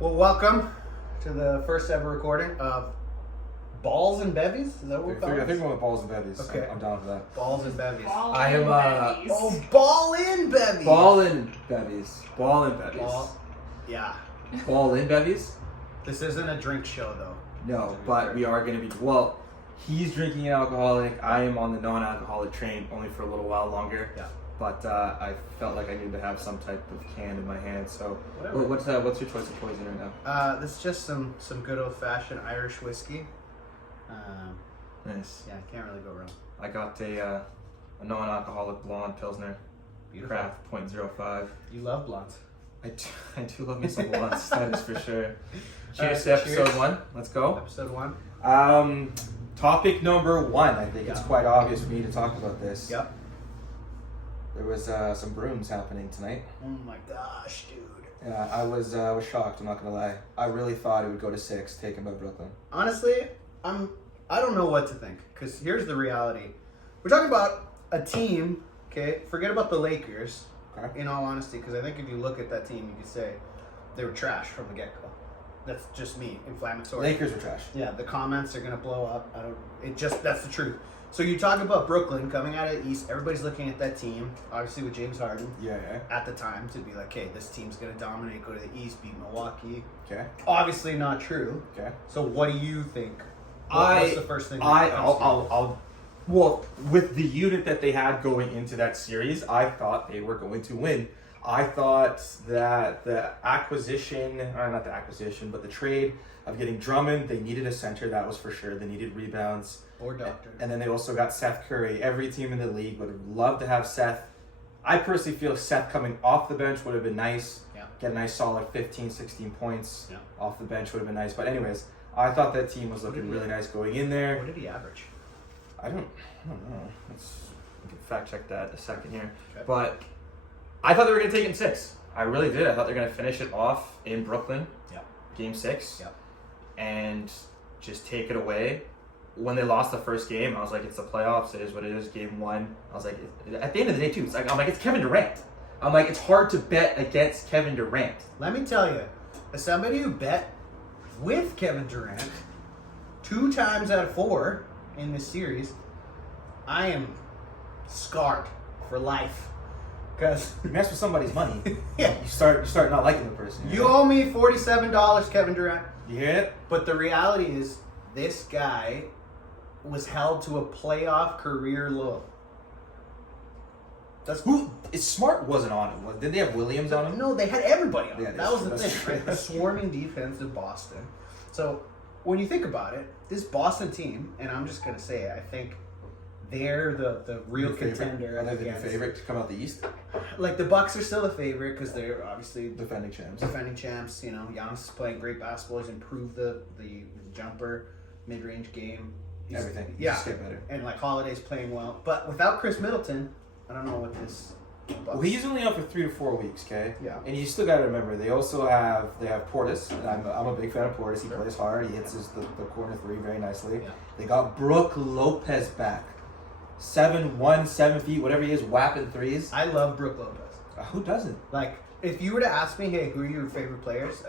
Well, welcome to the first ever recording of Balls and Bevies. Is that what we're calling I think we're with balls and bevies. Okay. I'm down for that. Balls and Bevies. I am Oh, Ball in Bevies. Ball in bevies. Ball in bevies. Ball. Yeah. Ball in bevies? This isn't a drink show, though. No, but we are going to be. Well, he's drinking an alcoholic. I am on the non-alcoholic train only for a little while longer. Yeah. But I felt like I needed to have some type of can in my hand. So, Whatever. what's your choice of poison right now? This is just some good old fashioned Irish whiskey. Nice. Yeah, can't really go wrong. I got a non-alcoholic blonde pilsner, Beautiful. craft 0.05. You love blondes. I do love me some blondes. That is for sure. Cheers to Cheers. episode 1. Let's go. Episode 1. Topic number 1. I think it's Yeah. quite obvious for me to talk about this. Yep. There was some brooms happening tonight. Oh my gosh, dude. Yeah, I was shocked. I'm not gonna lie. I really thought it would go to 6, taken by Brooklyn. Honestly, I don't know what to think, because here's the reality. We're talking about a team, okay? Forget about the Lakers, Okay. in all honesty, because I think if you look at that team, you could say they were trash from the get-go. That's just me, inflammatory. Lakers were trash. Yeah, the comments are gonna blow up. That's the truth. So you talk about Brooklyn coming out of the East, everybody's looking at that team, obviously with James Harden, Yeah. at the time, to be like, okay, this team's gonna dominate, go to the East, beat Milwaukee. Okay. Obviously not true. Okay. So what do you think? What's the first thing? Well, with the unit that they had going into that series, I thought they were going to win. I thought that the acquisition, or not the acquisition, but the trade of getting Drummond, they needed a center, that was for sure. They needed rebounds. Or doctor. And then they also got Seth Curry. Every team in the league would have loved to have Seth. I personally feel Seth coming off the bench would have been nice. Yeah. Get a nice solid 15, 16 points Yeah. off the bench would have been nice. But anyways, I thought that team was looking really nice going in there. What did he average? I don't know. We can fact check that in a second here. Okay. But I thought they were going to take it in 6. I really did. I thought they were going to finish it off in Brooklyn. Yeah. Game 6. Yeah. And just take it away. When they lost the first game, I was like, it's the playoffs. It is what it is. Game 1. I was like, at the end of the day, too, I'm like, it's Kevin Durant. I'm like, it's hard to bet against Kevin Durant. Let me tell you, as somebody who bet with Kevin Durant 2 times out of 4 in this series, I am scarred for life. Because You mess with somebody's money. Yeah. You start not liking the person. you owe me $47, Kevin Durant. You hear it? But the reality is, this guy was held to a playoff career low. That's Smart wasn't on him. Did they have Williams on him? No, they had everybody on. Yeah, That was the that's thing, true. right? The swarming defense of Boston. So when you think about it, this Boston team, and I'm just gonna say it, I think they're the real contender. Are they the against- favorite to come out the East? Like the Bucks are still the favorite because they're obviously the Defending champs. defending champs. You know, Giannis is playing great basketball. He's improved the jumper, mid-range game. Everything. Yeah, Just get better. and like Holiday's playing well, but without Chris Middleton, I don't know what this. Well, he's only out for 3 to 4 weeks, okay? Yeah. And you still got to remember, they have Portis. And I'm a big fan of Portis. He Sure. plays hard. He hits the corner 3 very nicely. Yeah. They got Brook Lopez back. 7'1", 7 feet, whatever he is, whapping threes. I love Brook Lopez. Who doesn't? Like, if you were to ask me, hey, who are your favorite players?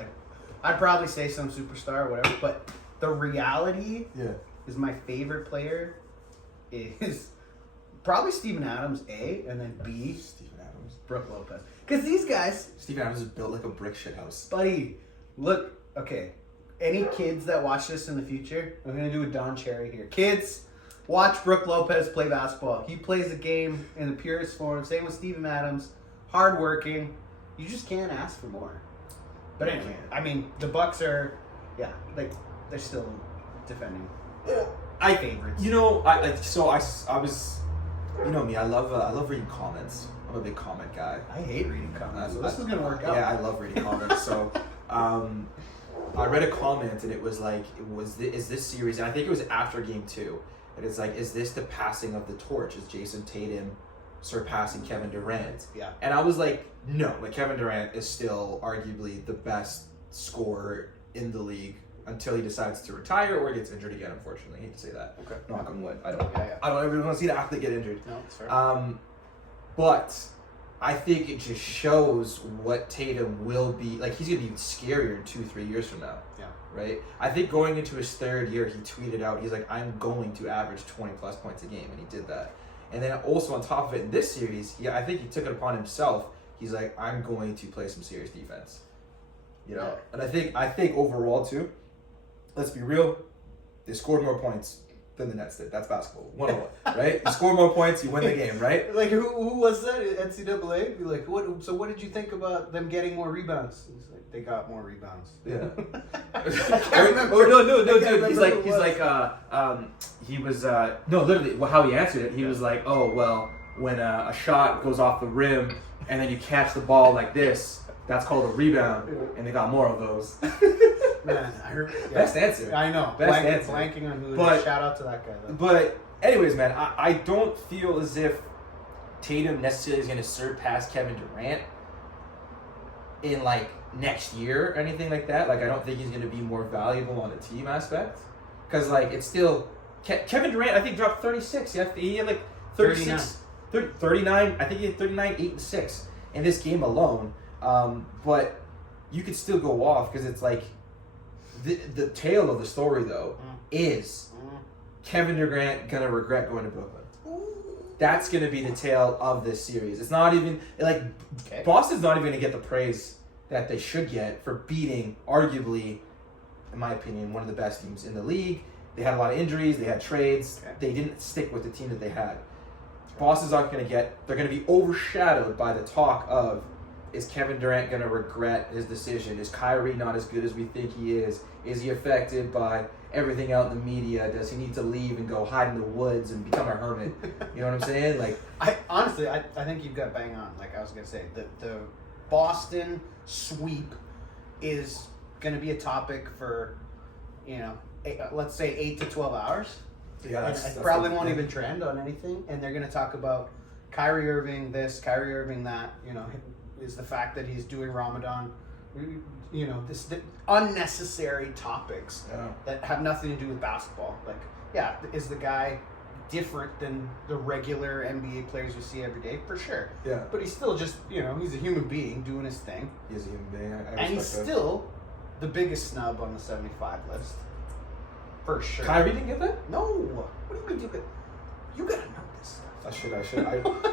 I'd probably say some superstar or whatever. But the reality Yeah. is my favorite player is probably Steven Adams, A, and then B, Steven Adams. Brook Lopez. Because these guys, Steven Adams is built like a brick shit house. buddy, look, okay, any kids that watch this in the future, I'm going to do a Don Cherry here. Kids, watch Brook Lopez play basketball. He plays the game in the purest form. Same with Steven Adams. Hardworking. You just can't ask for more. But You anyway, can't. I mean, the Bucks are, yeah, like, they're still defending favorites. You know, I was, you know me, I love reading comments. I'm a big comment guy. I hate reading comments, so this is going to work out. Yeah, I love reading comments. So, I read a comment and it was like, is this series? And I think it was after game 2. And it's like, is this the passing of the torch? Is Jason Tatum surpassing Kevin Durant? Yeah. And I was like, no. Like Kevin Durant is still arguably the best scorer in the league until he decides to retire or gets injured again. Unfortunately, I hate to say that. Okay. Knock on wood. I don't Yeah. I don't ever want to see the athlete get injured. No, it's fair. But I think it just shows what Tatum will be. Like, he's going to be scarier in 2-3 years from now. Yeah. Right? I think going into his third year, he tweeted out, he's like, I'm going to average 20-plus points a game, and he did that. And then also on top of it, in this series, I think he took it upon himself. He's like, I'm going to play some serious defense. You know? And I think overall, too, let's be real, they scored more points than the Nets did. That's basketball. 101, right? You score more points, you win the game, right? Like, who was that? NCAA? Be like, what did you think about them getting more rebounds? He's like, they got more rebounds. Yeah. I can't remember. Oh, no, dude. Literally, how he answered it, he was like, oh, well, when a shot goes off the rim and then you catch the ball like this, that's called a rebound, and they got more of those. Man, I heard. Yeah. Best answer. I know. Best answer. Blanking on who it is. Shout out to that guy, though. But, anyways, man, I don't feel as if Tatum necessarily is going to surpass Kevin Durant in, like, next year or anything like that. Like, I don't think he's going to be more valuable on a team aspect. Because, like, it's still... Kevin Durant, I think, dropped 36. He had, like, 36... 39. I think he had 39, 8, and 6 in this game alone. But you could still go off because it's like... The tale of the story, though, is Kevin Durant going to regret going to Brooklyn. That's going to be the tale of this series. It's not even... Like, Boston's not even going to get the praise that they should get for beating, arguably, in my opinion, one of the best teams in the league. They had a lot of injuries. They had trades. They didn't stick with the team that they had. Boston's not going to get... They're going to be overshadowed by the talk of, is Kevin Durant going to regret his decision? Is Kyrie not as good as we think he is? Is he affected by everything out in the media? Does he need to leave and go hide in the woods and become a hermit? You know what I'm saying? Like, I think you've got bang on. Like I was going to say, the Boston sweep is going to be a topic for, let's say 8 to 12 hours. Yeah, that's probably won't even trend on anything. And they're going to talk about Kyrie Irving this, Kyrie Irving that, is the fact that he's doing Ramadan, the unnecessary topics that have nothing to do with basketball. Like, is the guy different than the regular NBA players we see every day? For sure. Yeah. But he's still just, he's a human being doing his thing. He is a human being. And he's still the biggest snub on the 75 list. For sure. Kyrie didn't get that? No. What do you mean you gotta know this stuff. I should.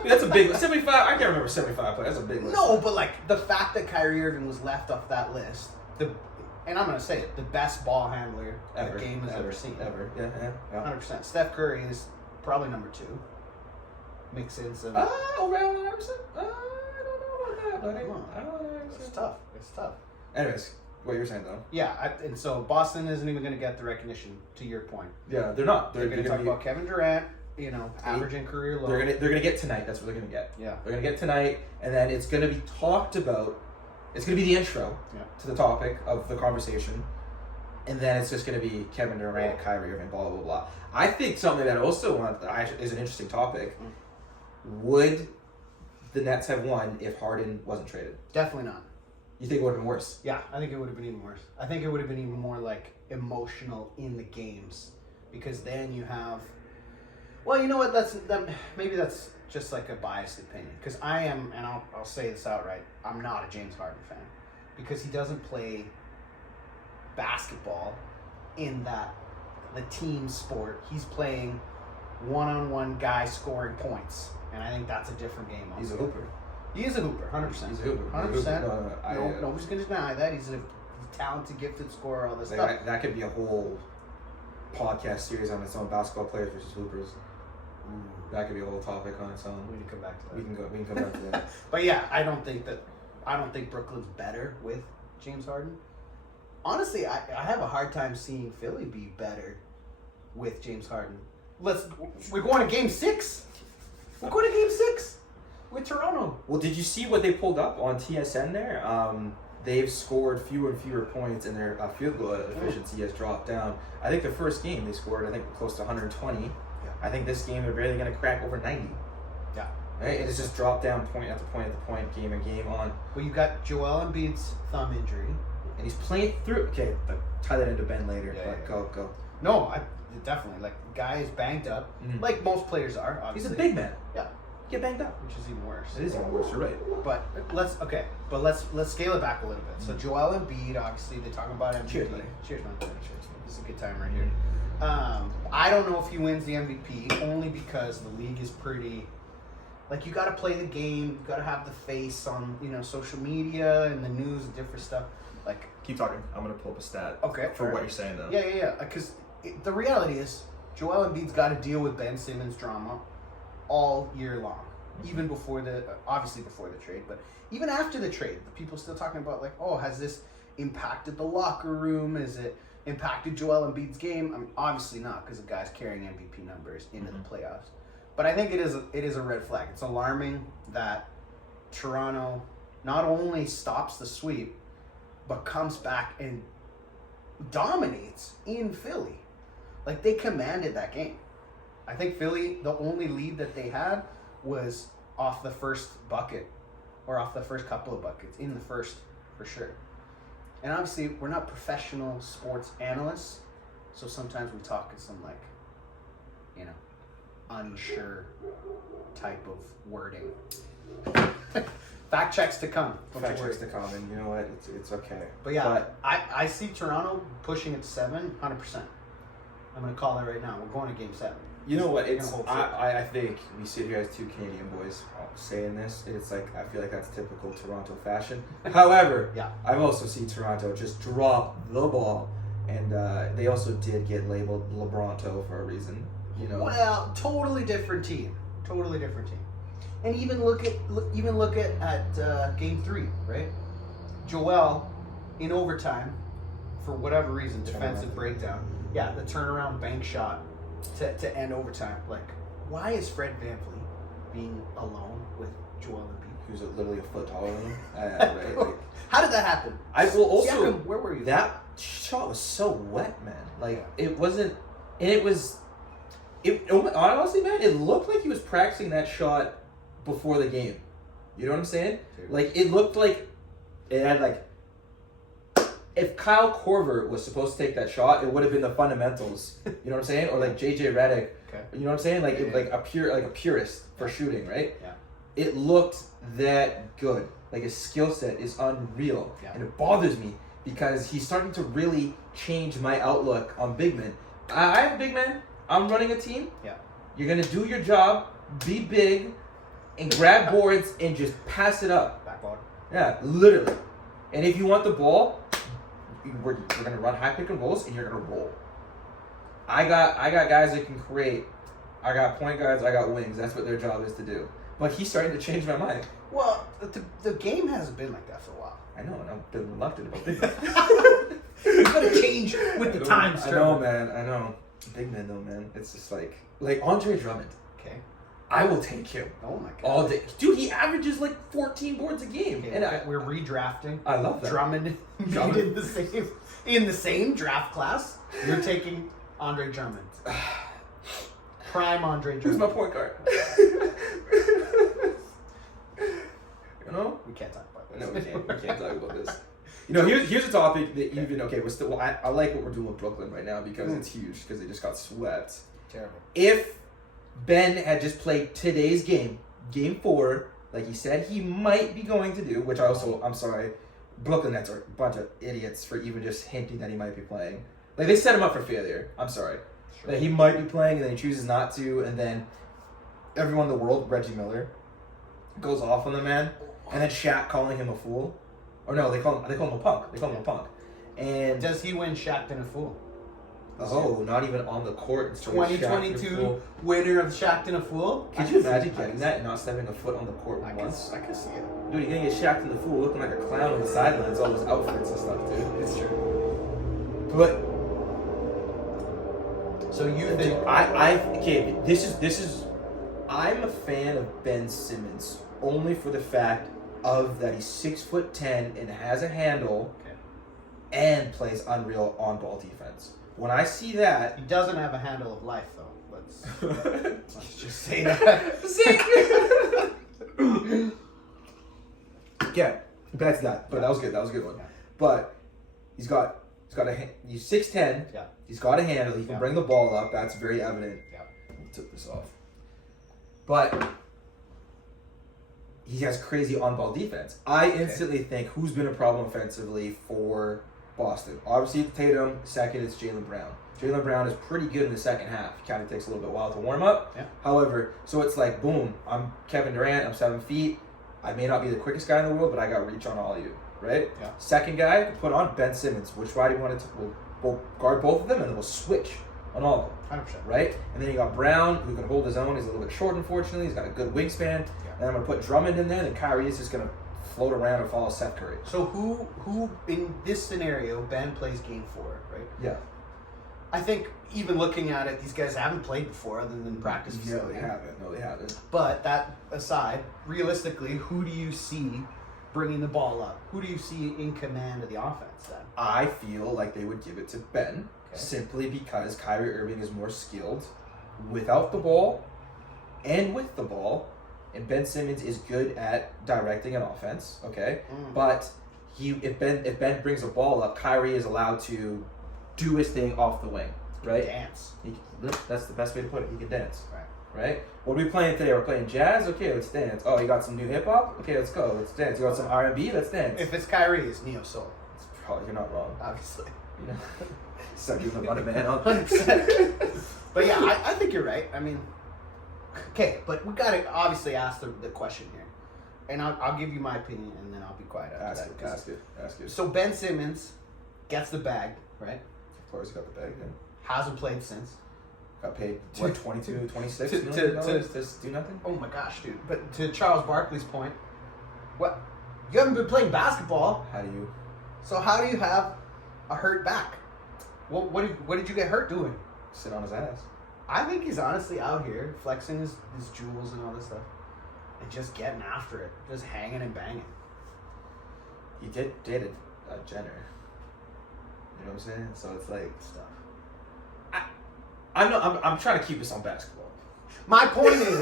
That's a big list. 75. I can't remember 75 players. That's a big list. No, but like the fact that Kyrie Irving was left off that list, and I'm gonna say it, the best ball handler the game has ever seen. Ever. Yeah. 100%. Steph Curry is probably number 2. Mix in some. Over 100%. I don't know about that, buddy. I don't know. It's tough. Anyways, what you're saying though. Yeah, and so Boston isn't even gonna get the recognition. To your point. Yeah, they're not. They're gonna talk about Kevin Durant. Averaging career low. They're gonna get tonight. That's what they're gonna get. Yeah. They're gonna get tonight, and then it's gonna be talked about. It's gonna be the intro to the topic of the conversation, and then it's just gonna be Kevin Durant, Kyrie Irving, blah blah blah. I think something that also is an interesting topic. Would the Nets have won if Harden wasn't traded? Definitely not. You think it would have been worse? Yeah, I think it would have been even worse. I think it would have been even more like emotional in the games, because then you have. Well, you know what? Maybe that's just like a biased opinion. Because I am, and I'll say this outright, I'm not a James Harden fan. Because he doesn't play basketball in the team sport. He's playing one-on-one guy scoring points. And I think that's a different game. He's a hooper. He is a hooper, 100%. He's a hooper. 100%. Nobody's going to deny that. He's a talented, gifted scorer, all this stuff. That could be a whole podcast series on its own, basketball players versus hoopers. That could be a whole topic on its own. We can come back to that. We can come back to that. But yeah, I don't think Brooklyn's better with James Harden. Honestly, I have a hard time seeing Philly be better with James Harden. We're going to Game 6. We're going to Game 6 with Toronto. Well, did you see what they pulled up on TSN there? They've scored fewer and fewer points, and their field goal efficiency has dropped down. I think the first game they scored, close to 120. I think this game they're barely going to crack over 90. Yeah. Right? It's just dropped down point after point after point, game and game on. Well, you got Joel Embiid's thumb injury. And he's playing through. Okay, tie that into Ben later. Go. No, definitely. Like, the guy is banged up, like most players are, obviously. He's a big man. Yeah. get banged up. which is even worse. It is even worse. You're right. But let's scale it back a little bit. So Joel Embiid, obviously, they're talking about MVP. Cheers, buddy. Cheers, man. Cheers. This is a good time right here. I don't know if he wins the MVP only because the league is pretty. Like, you got to play the game. You got to have the face on, social media and the news and different stuff. Like, Keep talking. I'm gonna pull up a stat. Okay. For what you're saying though. Yeah. Because the reality is, Joel Embiid's got to deal with Ben Simmons drama all year long. Even before obviously before the trade, but even after the trade, the people still talking about like, oh, has this impacted the locker room? Is it impacted Joel Embiid's game? I mean, obviously not, because the guy's carrying MVP numbers into the playoffs. But I think it is a red flag. It's alarming that Toronto not only stops the sweep, but comes back and dominates in Philly. Like, they commanded that game. I think Philly, the only lead that they had was off the first bucket, or off the first couple of buckets, in the first, for sure. And obviously, we're not professional sports analysts, so sometimes we talk in some, like, unsure type of wording. Fact checks to come. Fact checks to come, and you know what? It's okay. But yeah, I see Toronto pushing it to 7, 100%. I'm going to call it right now. We're going to game 7. You know what? I think we sit here as two Canadian boys saying this. It's like, I feel like that's typical Toronto fashion. However, Yeah. I've also seen Toronto just drop the ball, and they also did get labeled LeBronto for a reason. Well, totally different team. And even look at game 3, right? Joel in overtime, for whatever reason, defensive breakdown. Yeah, the turnaround bank shot to end overtime. Like, why is Fred VanVleet being alone with Joel Embiid? Who's literally a foot taller than him. Right? How did that happen? Siakam, where were you? That shot was so wet, man. Like, it wasn't, and honestly, man, it looked like he was practicing that shot before the game. You know what I'm saying? Dude. Like, it looked like it had, like, if Kyle Korver was supposed to take that shot, it would have been the fundamentals. You know what I'm saying? Or like JJ Redick. Okay. You know what I'm saying? Like, like a purist for shooting, right? Yeah. It looked that good. Like, his skill set is unreal. Yeah. And it bothers me because he's starting to really change my outlook on big men. I'm a big man. I'm running a team. Yeah. You're going to do your job, be big, and grab boards and just pass it up. Backboard. Yeah, literally. And if you want the ball, we're going to run high pick and rolls, and you're going to roll. I got guys that can create. I got point guards. I got wings. That's what their job is to do. But he's starting to change my mind. Well, the game hasn't been like that for a while. I know, and I've been reluctant about big men. You gotta change with the times. I know, man. I know. Big men, though, man. It's just like Andre Drummond. Okay. I will take him. Oh my god. All day. Dude, he averages like 14 boards a game. Okay, and we're redrafting. I love that. Drummond in the same draft class. You're taking Andre Drummond. Prime Andre Who's Drummond. my point guard? You know? We can't talk about this. No, we can't talk about this. You know, here's a topic that we're still. Well, I like what we're doing with Brooklyn right now because it's huge because they just got swept. Terrible. If Ben had just played today's game, game 4, like he said he might be going to do, which I'm sorry, Brooklyn Nets are a bunch of idiots for even just hinting that he might be playing. Like, they set him up for failure. I'm sorry. Sure. That he might be playing and then he chooses not to, and then everyone in the world, Reggie Miller, goes off on the man, and then Shaq calling him a fool. Or no, they call him a punk. They call him a punk. And Does he win Shaq and a fool? not even on the court. 2022 winner of Shaq and a fool. Could you imagine getting that and not stepping a foot on the court once? I can see it. Dude, you're gonna get Shaq in the fool looking like a clown on the sidelines, all those outfits and stuff, dude. It's true. But So you dude, think this is I'm a fan of Ben Simmons only for the fact of that he's 6'10" and has a handle and plays unreal on ball defense. When I see that, he doesn't have a handle of life though. Let's just say that. Yeah, that's that. But that was good. That was a good one. But he's 6'10". Yeah. He's got a handle. He can bring the ball up. That's very evident. Yeah. I took this off. But he has crazy on-ball defense. I instantly think who's been a problem offensively for Boston. Obviously, it's Tatum. Second, it's Jaylen Brown. Jaylen Brown is pretty good in the second half. He kind of takes a little bit while to warm up. Yeah. However, so it's like, boom, I'm Kevin Durant. I'm 7 feet. I may not be the quickest guy in the world, but I got reach on all of you, right? Yeah. Second guy, put on Ben Simmons. Which way do you want to? We'll guard both of them, and then we'll switch on all of them. 100%. Right? And then you got Brown, who can hold his own. He's a little bit short, unfortunately. He's got a good wingspan. Yeah. And I'm going to put Drummond in there, and Kyrie is just going to float around and follow Seth Curry. So who in this scenario, Ben plays game 4, right? Yeah. I think even looking at it, these guys haven't played before other than practice No, facility. they haven't. No, they haven't. But that aside, realistically, who do you see bringing the ball up? Who do you see in command of the offense then? I feel like they would give it to Ben Okay. simply because Kyrie Irving is more skilled without the ball and with the ball, and Ben Simmons is good at directing an offense. Okay, but if Ben brings a ball up, Kyrie is allowed to do his thing off the wing, right? Dance. That's the best way to put it. He can dance. Right. Right? What are we playing today? We're playing jazz? Okay, let's dance. Oh, you got some new hip-hop? Okay, let's go. Let's dance. You got some R&B? Let's dance. If it's Kyrie, it's Neo Soul, Oh, you're not wrong. obviously. You know? Suck you the man on. 100%. But yeah, I think you're right. I mean, okay, but we got to obviously ask the question here. And I'll give you my opinion, and then I'll be quiet after that. Ask it. So Ben Simmons gets the bag, right? Of course, he got the bag, yeah. Hasn't played since. Got paid, what, 22, 26 to- million to- dollars to do nothing? Oh my gosh, dude. But to Charles Barkley's point, what? You haven't been playing basketball, How do you so how do you have a hurt back? What did you get hurt doing? sit on his ass? I think he's honestly out here flexing his jewels and all this stuff. And just getting after it. Just hanging and banging. He did dated Jenner. You know what I'm saying? So it's like Stuff. I'm trying to keep us on basketball. My point is,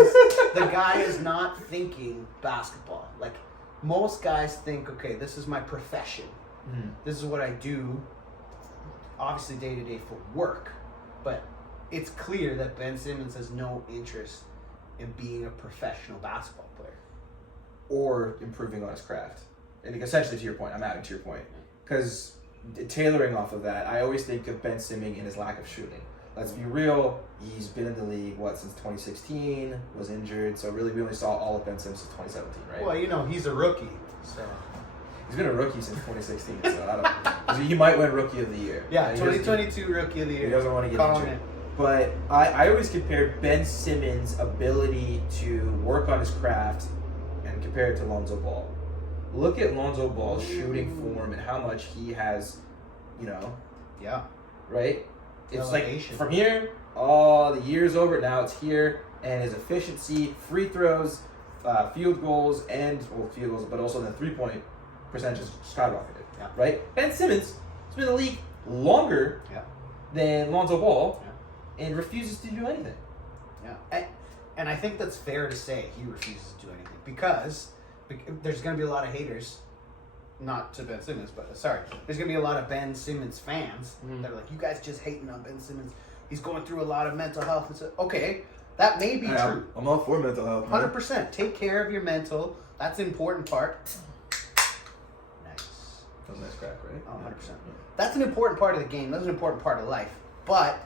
the guy is not thinking basketball. Like, most guys think, okay, this is my profession. This is what I do, obviously day to day for work. But it's clear that Ben Simmons has no interest in being a professional basketball player. Or improving on his craft. And essentially to your point, I'm adding to your point. Because tailoring off of that, I always think of Ben Simmons and his lack of shooting. Let's be real, he's been in the league, since 2016, was injured, so really we only saw all of Ben Simmons since 2017, right? Well, you know, he's a rookie, so... He's been a rookie since 2016, so I don't... he might win Rookie of the Year. Yeah, He 2022 Rookie of the Year. He doesn't want to get Calling injured. it. But I always compared Ben Simmons' ability to work on his craft and compare it to Lonzo Ball. Look at Lonzo Ball's shooting form and how much he has, Yeah. right? It's Elevation. like from here, the year's over, now it's here, and his efficiency, free throws, field goals, but also the 3-point percentage is skyrocketed, Yeah. right? Ben Simmons has been in the league longer than Lonzo Ball and refuses to do anything. Yeah. And I think that's fair to say he refuses to do anything because there's going to be a lot of haters. Not to Ben Simmons, but there's going to be a lot of Ben Simmons fans that are like, you guys just hating on Ben Simmons. He's going through a lot of mental health. And so, okay, that may be true. I'm all for mental health. 100%. Take care of your mental. That's an important part. Nice. That was a nice crack, right? Oh, 100%. That's an important part of the game. That's an important part of life. But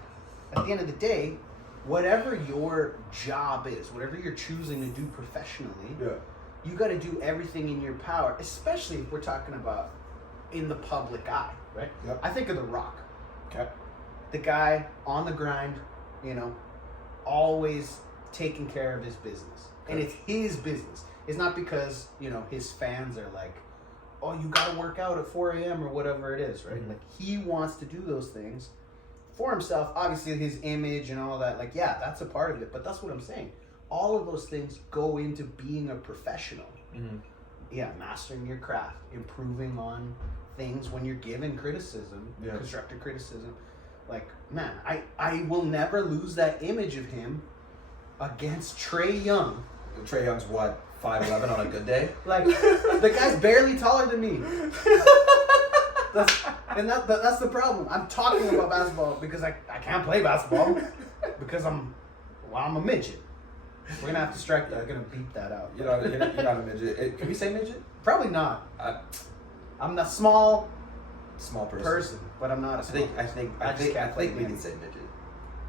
at the end of the day, whatever your job is, whatever you're choosing to do professionally, you got to do everything in your power, especially if we're talking about in the public eye, right? Yep. I think of The Rock. Okay. The guy on the grind, always taking care of his business. And it's his business. It's not because, his fans are like, oh, you got to work out at 4 a.m. or whatever it is, right? Mm-hmm. Like, he wants to do those things for himself. Obviously, his image and all that, that's a part of it. But that's what I'm saying. All of those things go into being a professional. Mm-hmm. Yeah, mastering your craft, improving on things when you're given criticism, constructive criticism. Like, man, I will never lose that image of him against Trae Young. Trae Young's what, 5'11" on a good day? Like, the guy's barely taller than me. That's the problem. I'm talking about basketball because I can't play basketball because I'm a midget. We're gonna have to strike that. I'm gonna beep that out. You're not a midget. Can we say midget? Probably not. I'm a small person. but I'm not a small. I think we can say midget.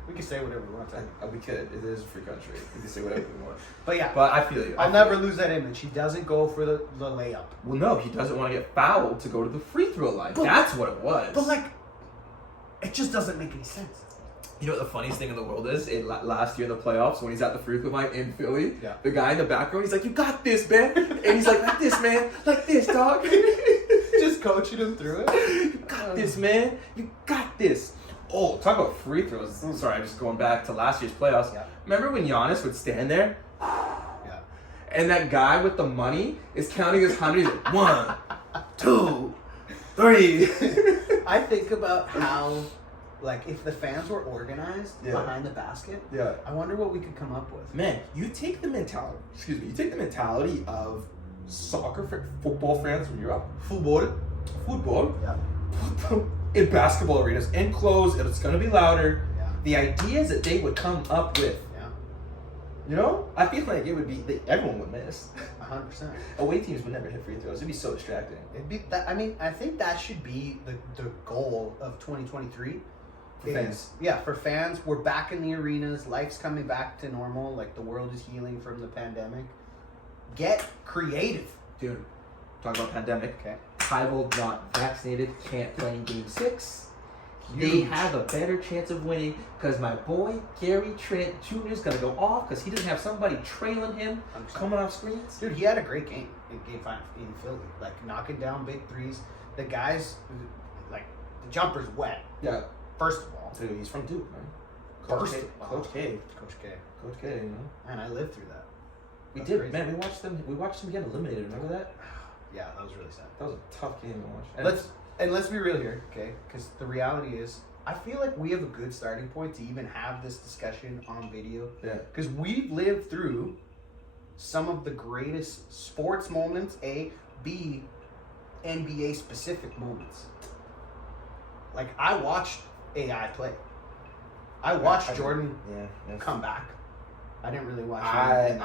We can say whatever we want. We could. It is a free country. We can say whatever we want. But yeah. But I feel you. I'll never lose that image. He doesn't go for the layup. Well, no, he doesn't want to get fouled to go to the free throw line. That's what it was. But like, it just doesn't make any sense. You know what the funniest thing in the world is? Last year in the playoffs, when he's at the free throw line in Philly, the guy in the background, he's like, "You got this, man," and he's like this, man, like this, dog. Just coaching him through it. You got this, man. You got this. Oh, talk about free throws. Sorry, I'm just going back to last year's playoffs. Yeah. Remember when Giannis would stand there? Yeah. And that guy with the money is counting his hundreds. 1, 2, 3. I think about how, like, if the fans were organized behind the basket, I wonder what we could come up with. Man, you take the mentality of football fans when you're up. Football. Yeah. Put them in basketball arenas, enclosed, and it's going to be louder. Yeah. The ideas that they would come up with. Yeah. You know? I feel like it would be, everyone would miss. 100%. Away teams would never hit free throws. It'd be so distracting. It'd be that. I mean, I think that should be the goal of 2023. For fans. Yeah, for fans. We're back in the arenas. Life's coming back to normal. Like, the world is healing from the pandemic. Get creative. Dude, talk about pandemic. Okay. Tyvold not vaccinated, can't play in Game 6. They have a better chance of winning because my boy Gary Trent Jr. is going to go off because he doesn't have somebody trailing him coming off screens. Dude, he had a great game in Game 5 in Philly. Like, knocking down big threes. The guys, like, the jumper's wet. Yeah. First of all. Dude, he's from Duke, man. Coach K, you know? Man, I lived through that. We did, crazy. Man. We watched them get eliminated. Remember that? Yeah, that was really sad. That was a tough game to watch. Let's be real here, okay? Because the reality is, I feel like we have a good starting point to even have this discussion on video. Yeah. Because we've lived through some of the greatest sports moments, A, B, NBA specific moments. Like, I watched AI play. I watched Jordan come back. I didn't really watch. I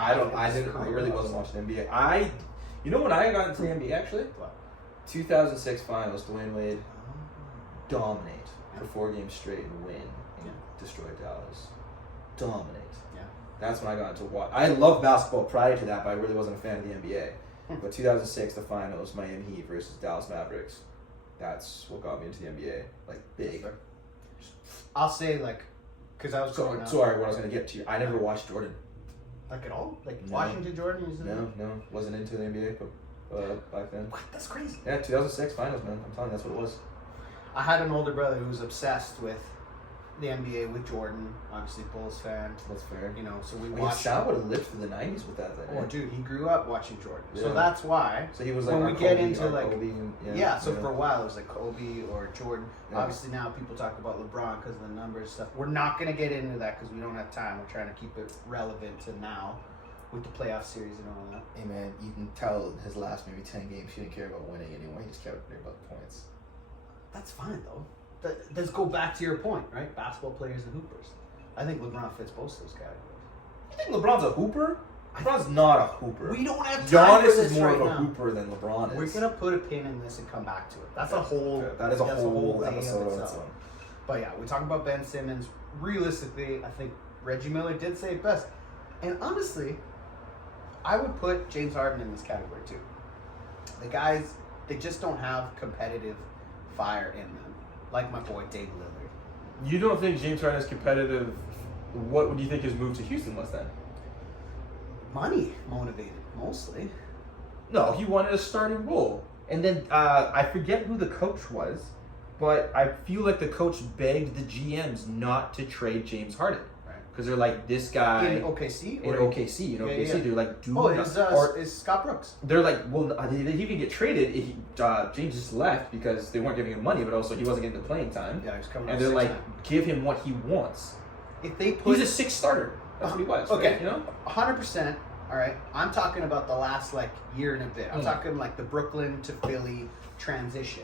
really wasn't watching NBA. You know when I got into the NBA actually? What? 2006 Finals. Dwayne Wade dominate for 4 games straight and win and destroy Dallas. Dominate. Yeah. That's when I got into watch. I loved basketball prior to that, but I really wasn't a fan of the NBA. But 2006, the Finals, Miami Heat versus Dallas Mavericks. That's what got me into the NBA. Like, big. I'll say, like, because I was Sorry, what I was going to get to you. I never watched Jordan. Like, at all? Like, Washington Jordan? No. Wasn't into the NBA back then. What? That's crazy. Yeah, 2006 Finals, man. I'm telling you, that's what it was. I had an older brother who was obsessed with the NBA with Jordan. Obviously, Bulls fan. That's fair. You know, so we watched. Sal would have lived through the 90s with that then. Oh, dude, he grew up watching Jordan. Yeah. So that's why. So he was like, when we get into like, Kobe and, so for a while it was like Kobe or Jordan. Yeah. Obviously now people talk about LeBron because of the numbers stuff. We're not going to get into that because we don't have time. We're trying to keep it relevant to now with the playoff series and all that. Hey man, you can tell his last maybe 10 games he didn't care about winning anyway. He just cared about the points. That's fine though. Let's go back to your point, right? Basketball players and hoopers. I think LeBron fits both those categories. You think LeBron's a hooper? LeBron's not a hooper. We don't have time for this Giannis is more right of a now. hooper than LeBron is. We're gonna put a pin in this and come back to it. That's a whole. That is a whole thing episode of its own. But yeah, we talk about Ben Simmons. Realistically, I think Reggie Miller did say it best. And honestly, I would put James Harden in this category too. The guys, they just don't have competitive fire in them. Like my boy Dave Lillard. You don't think James Harden is competitive? What do you think his move to Houston was then? Money motivated, mostly. No, he wanted a starting role. And then I forget who the coach was, but I feel like the coach begged the GMs not to trade James Harden. Because they're like, this guy... In OKC? In OKC. They're like, dude... Oh, it's Scott Brooks. They're like, well, he could get traded. James just left because they weren't giving him money, but also he wasn't getting the playing time. Yeah, he was coming. And they're like, give him what he wants. If they put... He's a 6th starter. That's what he was. Okay. Right? You know? 100%. All right. I'm talking about the last, year and a bit. I'm talking, the Brooklyn to Philly transition.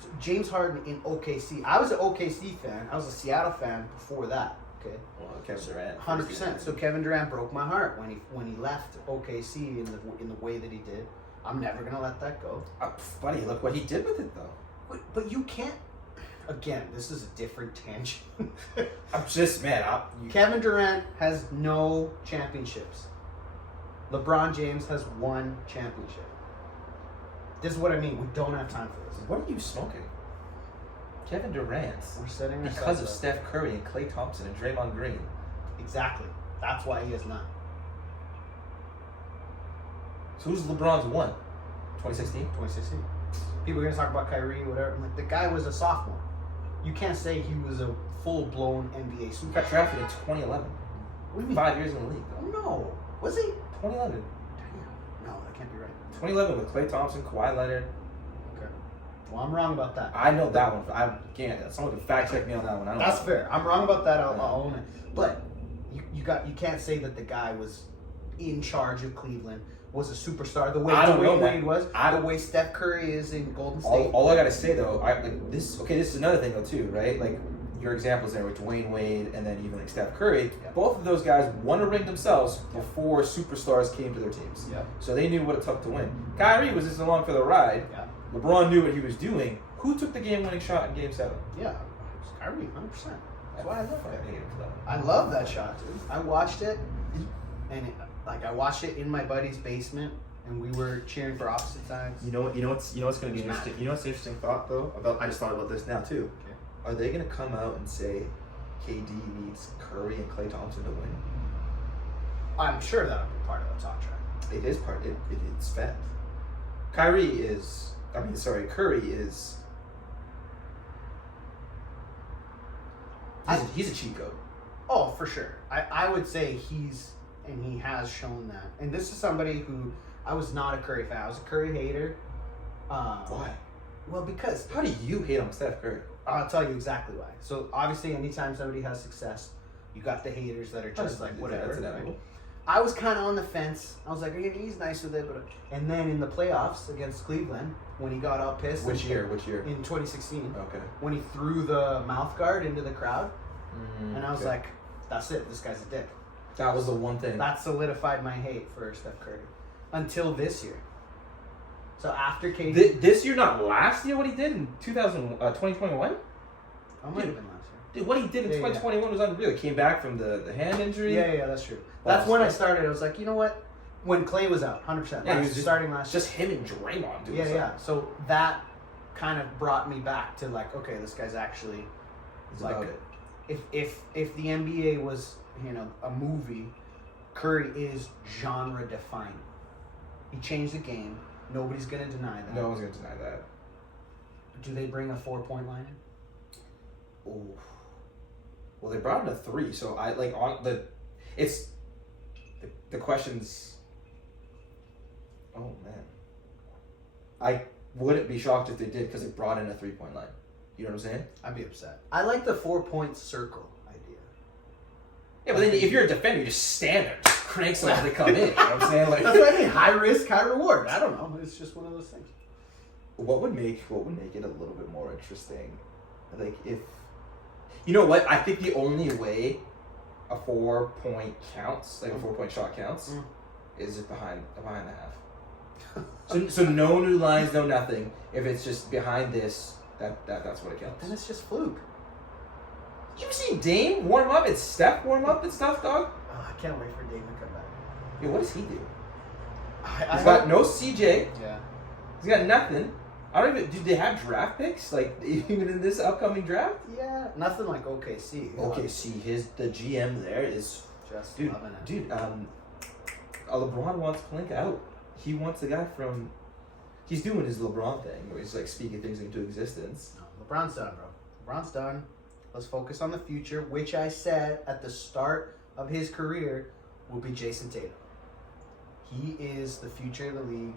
So James Harden in OKC. I was an OKC fan. I was a Seattle fan before that. Okay. Well, Kevin Durant. 100%. So Kevin Durant broke my heart when he left OKC in the way that he did. I'm never gonna let that go. Buddy, look what he did with it though. But you can't. Again, this is a different tangent. I'm just man. Kevin Durant has no championships. LeBron James has one championship. This is what I mean. We don't have time for this. What are you smoking? Kevin Durant. We're setting ourselves Because of up. Steph Curry and Klay Thompson and Draymond Green. Exactly. That's why he has none. So who's LeBron's one? 2016? 2016. People are going to talk about Kyrie, whatever. Like, the guy was a sophomore. You can't say he was a full-blown NBA He superstar. got drafted in 2011. What do you mean? 5 years in the league though. No. Was he? 2011. Damn. No, that can't be right. 2011 with Klay Thompson, Kawhi Leonard. Okay. Well, I'm wrong about that. I know that one. I can't. Someone can fact check me on that one. I don't That's know. fair. I'm wrong about that. I'll own it. But you can't say that the guy was in charge of Cleveland, was a superstar the way Dwayne Wade was, the way Steph Curry is in Golden State. All I gotta say though, this is another thing though too, right? Like your examples there with Dwayne Wade and then even like Steph Curry, Yeah. both of those guys won a ring themselves before superstars came to their teams. Yeah. So they knew what it took to win. Kyrie was just along for the ride. Yeah. LeBron knew what he was doing. Who took the game-winning shot in Game 7? Yeah. Kyrie, 100%. That's why I love fucking Kyrie. hate him for that. I love that shot, dude. I watched it, and I watched it in my buddy's basement, and we were cheering for opposite sides. You know what's going to be It's interesting. mad. You know what's an interesting thought though? I just thought about this now too. Okay. Are they going to come out and say KD needs Curry and Klay Thompson to win? I'm sure that'll be part of the talk track. It is part. It's fact. Curry is. He's a cheat code. Oh, for sure. I would say he has shown that. And this is somebody who, I was not a Curry fan. I was a Curry hater. Why? Well, because How do you hate on Steph Curry? I'll tell you exactly why. So obviously, anytime somebody has success, you got the haters that are just like whatever. That's inevitable. Right? I was kind of on the fence. I was like, yeah, he's nice with it, but and then in the playoffs against Cleveland, when he got all pissed. Which year? In 2016, Okay. when he threw the mouth guard into the crowd, and I was okay. like, that's it. This guy's a dick. That was the one thing. That solidified my hate for Steph Curry until this year. So after KD, This year, not last year. What he did in 2021? I might have been last year. Dude, what he did in 2021 was unreal. He came back from the hand injury. Yeah, that's true. That's when I started. I was like, you know what? When Clay was out, 100%. Yeah, he was just starting last year. Just him and Draymond doing Yeah, something. yeah. So that kind of brought me back to like, okay, this guy's actually It's like, about it. if the NBA was, a movie, Curry is genre defining. He changed the game. Nobody's gonna deny that. No one's gonna deny that. Do they bring a 4-point line in? Ooh. Well, they brought in a 3, so I like on the. It's the questions. Oh man, I wouldn't be shocked if they did because they brought in a 3-point line. You know what I'm saying? I'd be upset. I like the 4-point circle idea. Yeah, but then if you're a defender, you just stand there, just crank them as they come in. You know what I'm saying? Like, That's what I mean. High risk, high reward. I don't know. It's just one of those things. what would make it a little bit more interesting? Like if you know what, I think the only way a 4-point counts, like a 4-point shot counts, is it behind the half. So no new lines, no nothing. If it's just behind this, that's what it counts. Then it's just fluke. You seen Dame warm up and Steph warm up and stuff, dog? Oh, I can't wait for Dame to come back. Yeah, what does he do? I He's got no CJ. Yeah. He's got nothing. I don't even. Do they have draft picks? Like even in this upcoming draft? Yeah. Nothing like OKC. OKC, the GM there is Just dude. loving it. Dude, LeBron wants Plink out. He wants the guy from. He's doing his LeBron thing, where he's like speaking things into existence. No, LeBron's done, bro. LeBron's done. Let's focus on the future, which I said at the start of his career will be Jason Tatum. He is the future of the league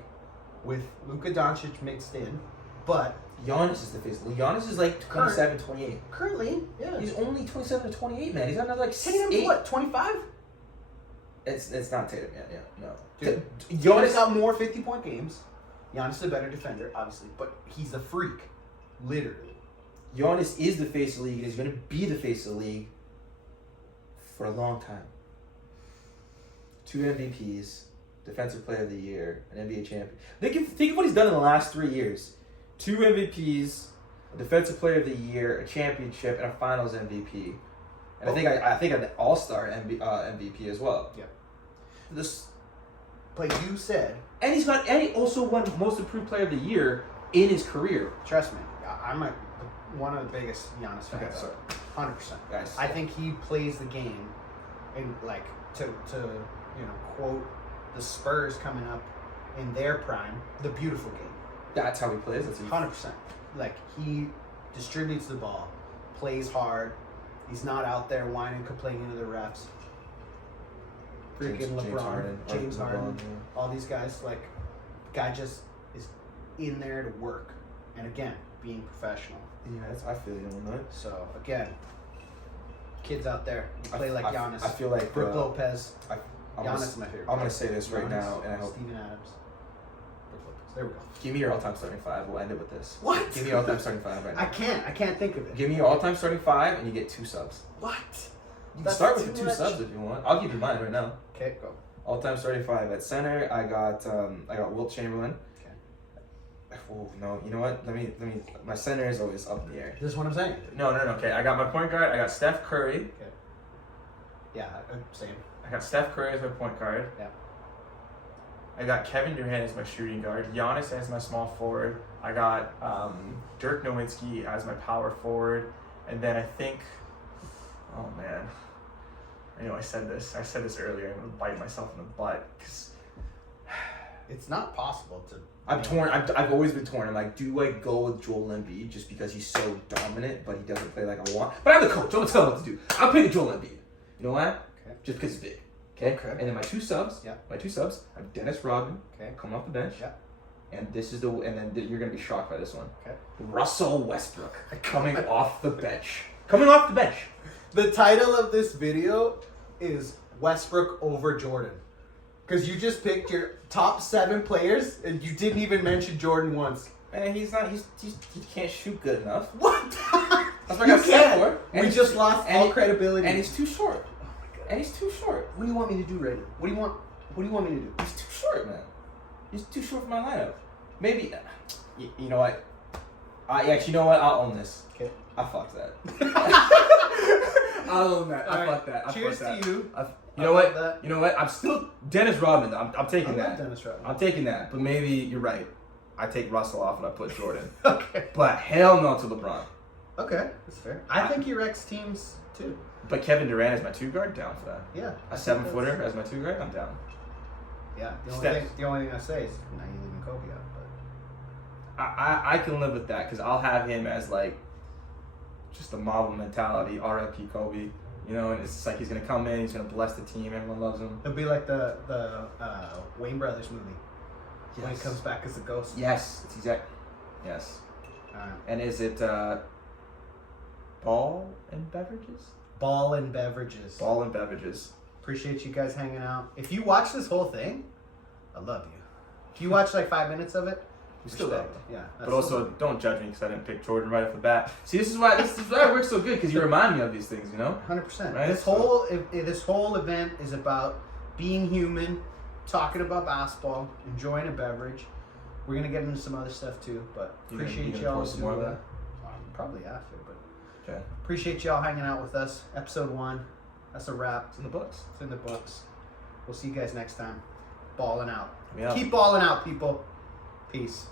with Luka Doncic mixed in, but Giannis is the face. Giannis is like 27, 28. currently, yeah. He's only 27 to 28, man. He's got another like Tatum's 8. what, 25? It's not Tatum yet. Yeah, no. Dude, Giannis Giannis got more 50-point games. Giannis is a better defender, obviously, but he's a freak, literally. Giannis is the face of the league and he's going to be the face of the league for a long time. 2 MVPs, Defensive Player of the Year, an NBA champion. Think of what he's done in the last 3 years. 2 MVPs, a Defensive Player of the Year, a championship, and a Finals MVP. And I think an All-Star MVP as well. Yeah. This, But you said, and he also won Most Improved Player of the Year in his career. trust me, I'm one of the biggest Giannis fans. Okay, sorry. 100%. Guys. I think he plays the game, and like to quote the Spurs coming up in their prime, the beautiful game. That's how he plays. 100%. Like, he distributes the ball, plays hard. He's not out there whining, complaining to the refs. Freaking LeBron, James Harden, all these guys. Like, guy just is in there to work, and again, being professional. Yeah, I feel you on that. So again, kids out there, you play like Giannis. I feel like Brook Lopez. I'm Giannis is my favorite. I'm gonna say this right Giannis, now, and I hope. Steven Adams. Brook Lopez. There we go. Give me your all-time starting 5. We'll end it with this. What? Give me your all-time starting 5 right now. I can't think of it. Give me your all-time starting 5, and you get 2 subs. What? You can That's start with the too 2 much. subs if you want. I'll give you mine right now. Okay, go. All-time starting 5 at center. I got Wilt Chamberlain. Oh no! You know what? Let me. My center is always up in the air. This is what I'm saying. No. Okay, I got my point guard. I got Steph Curry. Okay. Yeah, same. I got Steph Curry as my point guard. Yeah. I got Kevin Durant as my shooting guard. Giannis as my small forward. I got Dirk Nowitzki as my power forward, and then I think. Oh man. I know I said this earlier. I'm gonna bite myself in the butt because. It's not possible to. I'm torn. I've always been torn. I'm like, do I go with Joel Embiid just because he's so dominant, but he doesn't play like I want? But I'm the coach. I'm gonna tell him what to do. I'll pick Joel Embiid. You know why? Okay. Just because he's big. Okay. And then my 2 subs. Yeah. My 2 subs. I'm Dennis Rodman. Okay. Coming off the bench. Yeah. And then you're gonna be shocked by this one. Okay. Russell Westbrook coming off the bench. Coming off the bench. The title of this video is Westbrook over Jordan. Because you just picked your top 7 players and you didn't even mention Jordan once. Man, he can't shoot good enough. What? That's what I got set for. We just lost all credibility. And he's too short. Oh my God. And he's too short. What do you want me to do, Raiden? What do you want me to do? He's too short, man. He's too short for my lineup. Maybe, you know what? You know what? I'll own this. Okay. I fucked that. I'll own that. I fucked that. Cheers to you. You know what? You know what? I'm still Dennis Rodman. I'm taking that. Dennis Rodman. I'm taking that. But maybe you're right. I take Russell off and I put Jordan. Okay. But hell no to LeBron. Okay, that's fair. I think your ex teams too. But Kevin Durant as my 2 guard, down for that. Yeah. A 7-footer as my 2 guard, I'm down. Yeah. Steph. The only thing I say is now you leaving Kobe out, but I can live with that because I'll have him as like just a Marvel mentality, R.I.P. Kobe. You know, and it's just like he's gonna come in, he's gonna bless the team, everyone loves him. it'll be like the Wayne Brothers movie when he Yes. comes back as a ghost. Yes, it's exact. Yes. Alright. And is it ball and beverages? Ball and beverages. Ball and beverages. Appreciate you guys hanging out. If you watch this whole thing, I love you. If you watch like 5 minutes of it, We still love respect. him. Yeah. But also, don't judge me because I didn't pick Jordan right off the bat. See, this is why it works so good because you remind me of these things, you know? 100%. Right? This whole event is about being human, talking about basketball, enjoying a beverage. We're gonna get into some other stuff too, but appreciate y'all. Post some more of that? Probably after, but Okay. appreciate y'all hanging out with us. Episode 1. That's a wrap. It's in the books. It's in the books. We'll see you guys next time. Balling out. We out. Keep balling out, people. Peace.